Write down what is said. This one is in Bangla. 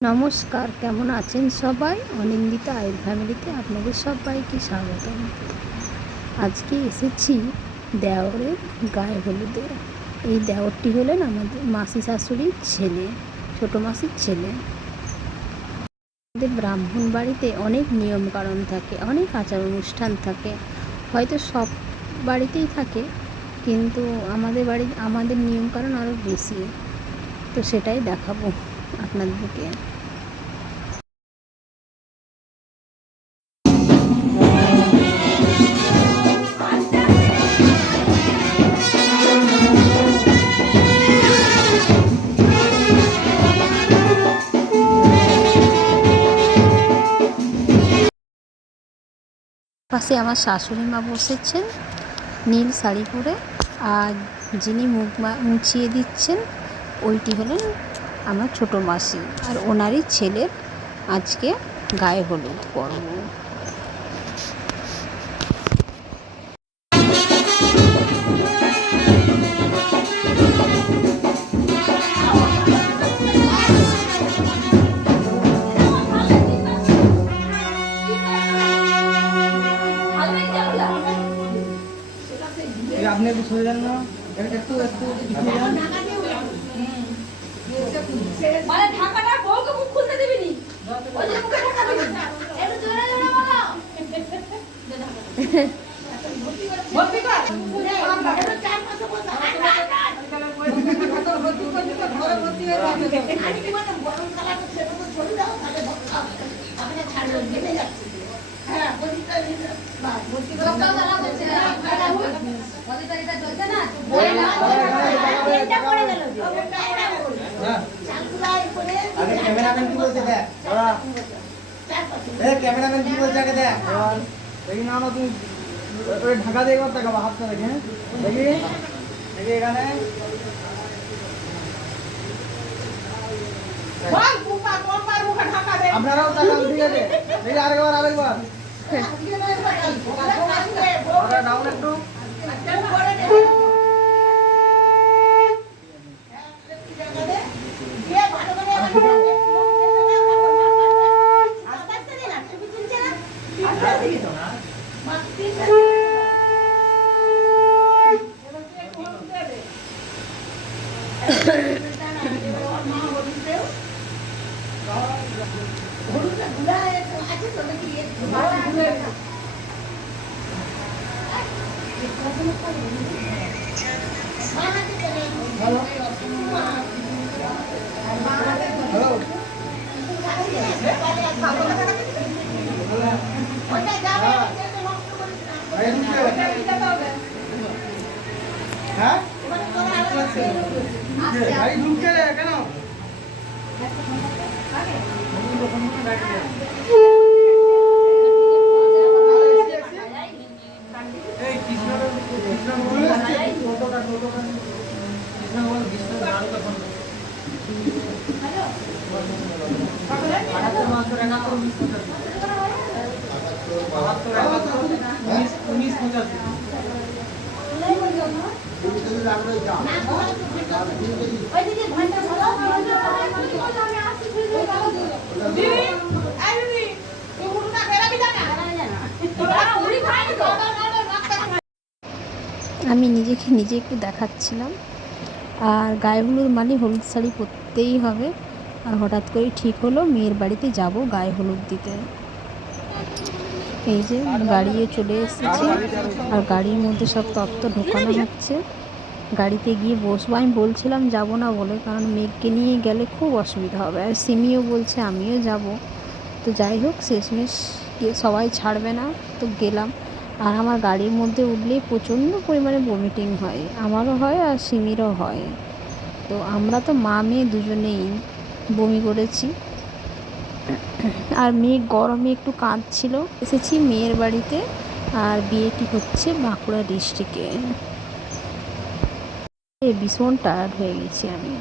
নমস্কার, কেমন আছেন সবাই? অনিন্দিতা আইল ফ্যামিলিতে আপনাদের সবাইকে স্বাগতম। আজকে এসেছি দেওরের গায়ে হলুদে। এই দেওরটি হলেন আমাদের মাসি শাশুড়ির ছেলে, ছোটো মাসির ছেলে। আমাদের ব্রাহ্মণ বাড়িতে অনেক নিয়মকানুন থাকে, অনেক আচার অনুষ্ঠান থাকে, হয়তো সব বাড়িতেই থাকে, কিন্তু আমাদের নিয়মকানুন আরও বেশি। তো সেটাই দেখাবো আপনাদেরকে। পাশে আমার শাশুড়ি মা বসেছেন নীল শাড়ি পরে, আর যিনি মুখ মুছিয়ে দিচ্ছেন ওইটি হলেন আমার ছোটো মাসি, আর ওনারই ছেলের আজকে গায়ে হলুদ পর্ব। আপনি একটু সরে যান না, একটু মানে ঢাকাটা বউকে মুখ খুলতে দিবি নি, ওই যে মুখে ঢাকা দিবি না, একটু জোরে জোরে বলো। ভর্তি কর একটু চার পাঁচে বসা ভর্তি হয়ে যাবে। আমি কি মানে গরম কালার সেটা তো চলে যাও, তাহলে ধক্কা আপনি ছাড়লো গেলে যাচ্ছে। হ্যাঁ বলিটা বা ভর্তি করে দাও দাও বলছে বলিটা এটা চলছে না, এটা করে গেল যে হ্যাঁ চালগুলাই করে। আরে ক্যামেরাম্যান কি বলছে দেখ, এই ক্যামেরাম্যান কি বলছে আগে দেখ। দেখি না না তুমি ওই ঢাকা দিয়ে একবার তাকাবা, হাতটা দেখে দেখি দেখি এখানে বল বুকা কোন পার মুখে ঢাকা দে। আপনারাও তাকান, ঠিক আছে? দেখি আরেকবার ওটা ডাউন একটু হ্যাঁ গাড়ি ঢুকছে কেন? আমি নিজে একটু দেখাচ্ছিলাম। আর গায়ে হলুদ মানে হলুদ শাড়ি পরতেই হবে। আর হঠাৎ করে ঠিক হলো মেয়ের বাড়িতে যাব গায়ে হলুদ দিতে। এই যে গাড়িও চলে এসেছে, আর গাড়ির মধ্যে সব তত্ত্ব ঢোকানো হচ্ছে। গাড়িতে গিয়ে বসবো, আমি বলছিলাম যাব না বলে, কারণ মেঘকে নিয়ে গেলে খুব অসুবিধা হবে। আর সিমিও বলছে আমিও যাব। তো যাই হোক, শেষমেশ সবাই ছাড়বে না, তো গেলাম। আর আমার গাড়ির মধ্যে উঠলেই প্রচণ্ড পরিমাণে ভমিটিং হয়, আমারও হয় আর সিমিরও হয়। তো আমরা তো মা মেয়ে দুজনেই বমি করেছি। আর মেয়ে গরমে একটু কাঁদছিল। এসেছি মেয়ের বাড়িতে, আর বিয়েটি হচ্ছে বাঁকুড়া ডিস্ট্রিক্টে। ভীষণ টায়ার্ড হয়ে গেছি আমি।